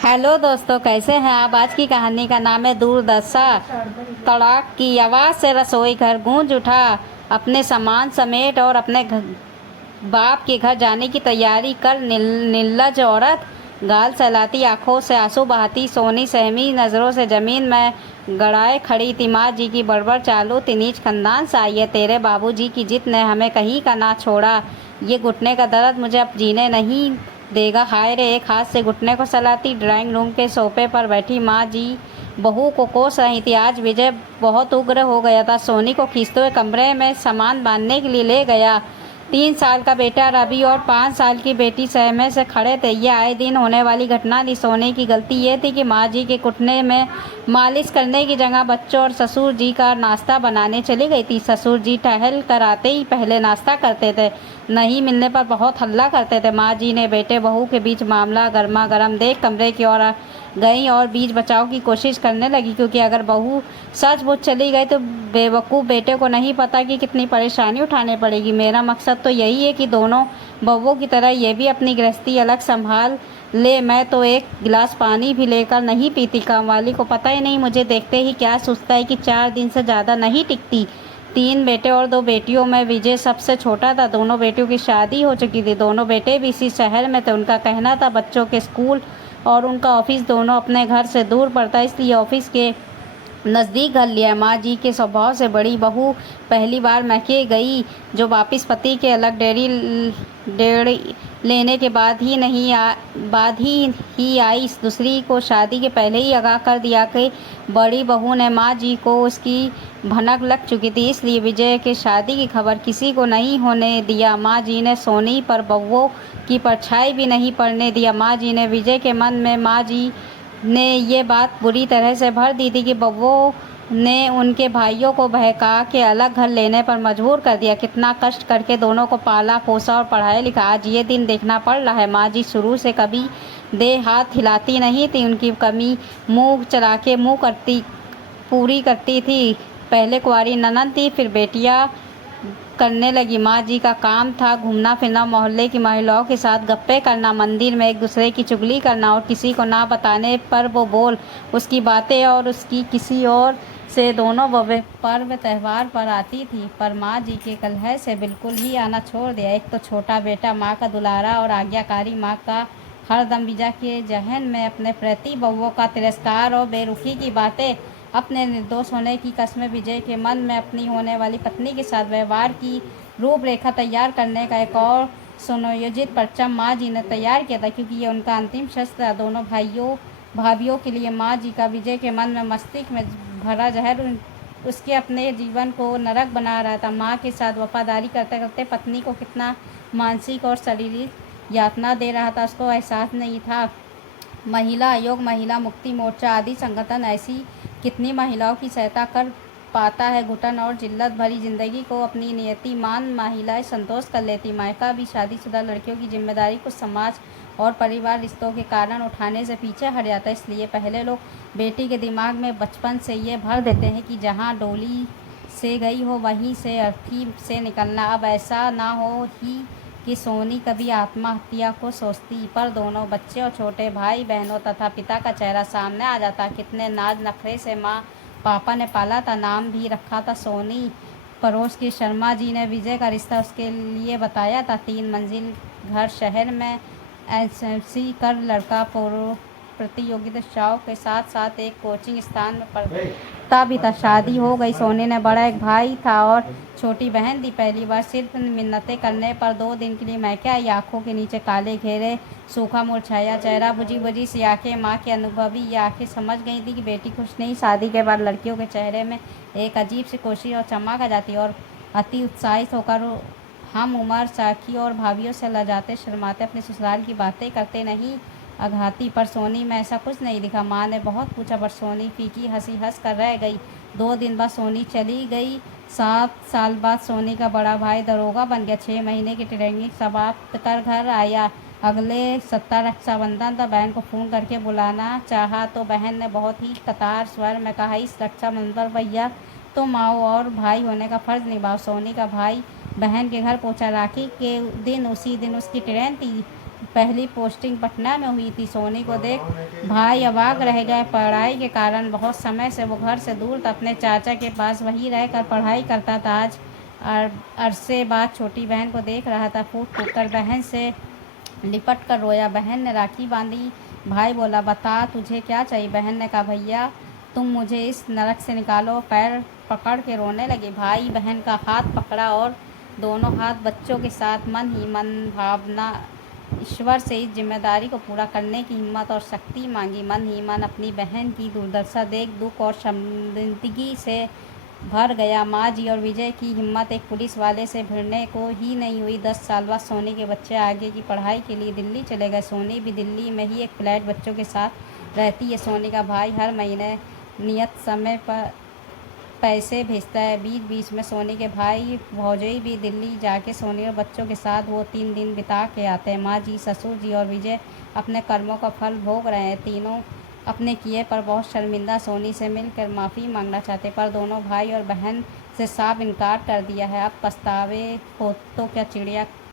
Hello दोस्तों, कैसे हैं आप। आज की कहानी का नाम है दूरदशा। तड़ाक की आवाज़ से रसोई घर गूंज उठा। अपने सामान समेट और अपने बाप के घर जाने की तैयारी कर निर्लज औरत गाल सहलाती, आंखों से आंसू बहाती, सोनी सहमी नज़रों से ज़मीन में गड़ाए खड़ी थी। माँ जी की बड़बड़ चालू थी। नीच खानदान से आई है, तेरे बाबूजी की जिद ने हमें कहीं का ना छोड़ा। ये घुटने का दर्द मुझे अब जीने नहीं देगा। हाय रे। एक हाथ से घुटने को सलाती ड्राइंग रूम के सोफे पर बैठी माँ जी बहू को कोस रही थी। आज विजय बहुत उग्र हो गया था। सोनी को खींचते हुए कमरे में सामान बांधने के लिए ले गया। 3 साल का बेटा रवि और 5 साल की बेटी सहमे से खड़े थे। ये आए दिन होने वाली घटना थी। सोनी की गलती ये थी कि माँ जी के घुटने में मालिश करने की जगह बच्चों और ससुर जी का नाश्ता बनाने चली गई थी। ससुर जी टहल कर आते ही पहले नाश्ता करते थे, नहीं मिलने पर बहुत हल्ला करते थे। माँ जी ने बेटे बहू के बीच मामला गर्मा गर्म देख कमरे की ओर गई और बीच बचाव की कोशिश करने लगी, क्योंकि अगर बहू सचमुच चली गई तो बेवकूफ़ बेटे को नहीं पता कि कितनी परेशानी उठानी पड़ेगी। मेरा मकसद तो यही है कि दोनों बहुओं की तरह ये भी अपनी गृहस्थी अलग संभाल ले। मैं तो एक गिलास पानी भी लेकर नहीं पीती। कामवाली को पता ही नहीं मुझे देखते ही क्या सोचता है कि 4 दिन से ज़्यादा नहीं टिकती। 3 बेटे और 2 बेटियों में विजय सबसे छोटा था। दोनों बेटियों की शादी हो चुकी थी। दोनों बेटे भी इसी शहर में थे। उनका कहना था बच्चों के स्कूल और उनका ऑफिस दोनों अपने घर से दूर पड़ता, इसलिए ऑफिस के नज़दीक घर लिया। माँ जी के स्वभाव से बड़ी बहू पहली बार मैके गई, जो वापिस पति के अलग डेढ़ लेने के बाद ही आई। दूसरी को शादी के पहले ही आगाह कर दिया कि बड़ी बहू ने माँ जी को उसकी भनक लग चुकी थी, इसलिए विजय के शादी की खबर किसी को नहीं होने दिया। माँ जी ने सोनी पर बहू की परछाई भी नहीं पड़ने दिया। माँ जी ने विजय के मन में माँ जी ने ये बात बुरी तरह से भर दी थी कि बब्बू ने उनके भाइयों को बहका के अलग घर लेने पर मजबूर कर दिया। कितना कष्ट करके दोनों को पाला पोसा और पढ़ाया लिखा, आज ये दिन देखना पड़ रहा है। माँ जी शुरू से कभी दे हाथ हिलाती नहीं थी। उनकी कमी मुंह चला के पूरी करती थी। पहले कुंवारी ननद थी, फिर बेटियां करने लगी। माँ जी का काम था घूमना फिरना, मोहल्ले की महिलाओं के साथ गप्पे करना, मंदिर में एक दूसरे की चुगली करना और किसी को ना बताने पर वो बोल उसकी बातें और उसकी किसी और से दोनों पर्व त्यौहार पर आती थी। पर माँ जी के कलह से बिल्कुल ही आना छोड़ दिया। एक तो छोटा बेटा, माँ का दुलारा और आज्ञाकारी माँ का हरदम विजय के जहन में अपने प्रति बहुओं का तिरस्कार और बेरुखी की बातें, अपने निर्दोष होने की कसमें। विजय के मन में अपनी होने वाली पत्नी के साथ व्यवहार की रूपरेखा तैयार करने का एक और सुनियोजित पर्चा माँ जी ने तैयार किया था, क्योंकि ये उनका अंतिम शस्त्र था। दोनों भाभियों के लिए माँ जी का विजय के मन में मस्तिष्क में भरा जहर उसके अपने जीवन को नरक बना रहा था। माँ के साथ वफादारी करते करते पत्नी को कितना मानसिक और शारीरिक यातना दे रहा था, उसको एहसास नहीं था। महिला आयोग, महिला मुक्ति मोर्चा आदि संगठन ऐसी कितनी महिलाओं की सहायता कर पाता है। घुटन और जिल्लत भरी जिंदगी को अपनी नियति मान महिलाएं संतोष कर लेती। मायका भी शादीशुदा लड़कियों की जिम्मेदारी को समाज और परिवार रिश्तों के कारण उठाने से पीछे हट जाता है। इसलिए पहले लोग बेटी के दिमाग में बचपन से ये भर देते हैं कि जहाँ डोली से गई हो वहीं से अर्थी से निकलना। अब ऐसा ना हो ही कि सोनी कभी आत्महत्या को सोचती, पर दोनों बच्चे और छोटे भाई बहनों तथा पिता का चेहरा सामने आ जाता। कितने नाज नखरे से माँ पापा ने पाला था, नाम भी रखा था सोनी। पड़ोस की शर्मा जी ने विजय का रिश्ता उसके लिए बताया था। 3 मंजिल घर, शहर में एसएमसी कर लड़का, प्रतियोगिताओं के साथ साथ एक कोचिंग स्थान में पढ़ता भी था। शादी हो गई। सोनी ने बड़ा एक भाई था और छोटी बहन थी। पहली बार सिर्फ मिन्नतें करने पर 2 दिन के लिए मैके आई। आंखों के नीचे काले घेरे, सूखा मुरझाया चेहरा, बुझी बुझी सी आंखें। माँ की अनुभवी ये आंखें समझ गई थी कि बेटी खुश नहीं। शादी के बाद लड़कियों के चेहरे में एक अजीब सी खुशी और चमक आ जाती और अति उत्साहित होकर हम उम्र साखी और भाभीियों से लजाते शर्माते अपने ससुराल की बातें करते नहीं आघाती। पर सोनी में ऐसा कुछ नहीं दिखा। माँ ने बहुत पूछा, पर सोनी फीकी हंसी हंस कर रह गई। 2 दिन बाद सोनी चली गई। 7 साल बाद सोनी का बड़ा भाई दरोगा बन गया। 6 महीने की ट्रेनिंग समाप्त कर घर आया। अगले सप्ताह रक्षाबंधन था। बहन को फ़ोन करके बुलाना चाहा तो बहन ने बहुत ही कतार स्वर में कहा, इस रक्षाबंधन पर भैया तो माँ और भाई होने का फ़र्ज़ निभाओ। सोनी का भाई बहन के घर पहुंचा। राखी के दिन उसी दिन उसकी ट्रेन थी। पहली पोस्टिंग पटना में हुई थी। सोनी को देख भाई अवाक रह गए। पढ़ाई के कारण बहुत समय से वो घर से दूर था, अपने चाचा के पास वहीं रहकर पढ़ाई करता था। आज अरसे बाद छोटी बहन को देख रहा था। फूट फूट कर बहन से लिपट कर रोया। बहन ने राखी बांधी। भाई बोला, बता तुझे क्या चाहिए। बहन ने कहा, भैया तुम मुझे इस नरक से निकालो। पैर पकड़ के रोने लगी। भाई बहन का हाथ पकड़ा और दोनों हाथ बच्चों के साथ मन ही मन भावना ईश्वर से इस जिम्मेदारी को पूरा करने की हिम्मत और शक्ति मांगी। मन ही मन अपनी बहन की दुर्दशा देख दुख और शर्मिंदगी से भर गया। माँ जी और विजय की हिम्मत एक पुलिस वाले से भिड़ने को ही नहीं हुई। 10 साल बाद सोनी के बच्चे आगे की पढ़ाई के लिए दिल्ली चले गए। सोनी भी दिल्ली में ही एक फ्लैट बच्चों के साथ रहती है। सोनी का भाई हर महीने नियत समय पर पैसे भेजता है। बीच बीच में सोनी के भाई भौजाई भी दिल्ली जाके सोनी और बच्चों के साथ वो 3 दिन बिता के आते हैं। माँ जी, ससुर जी और विजय अपने कर्मों का फल भोग रहे हैं। तीनों अपने किए पर बहुत शर्मिंदा। सोनी से मिलकर माफ़ी मांगना चाहते, पर दोनों भाई और बहन से साफ इनकार कर दिया है। अब पछतावे हो तो क्या चिड़िया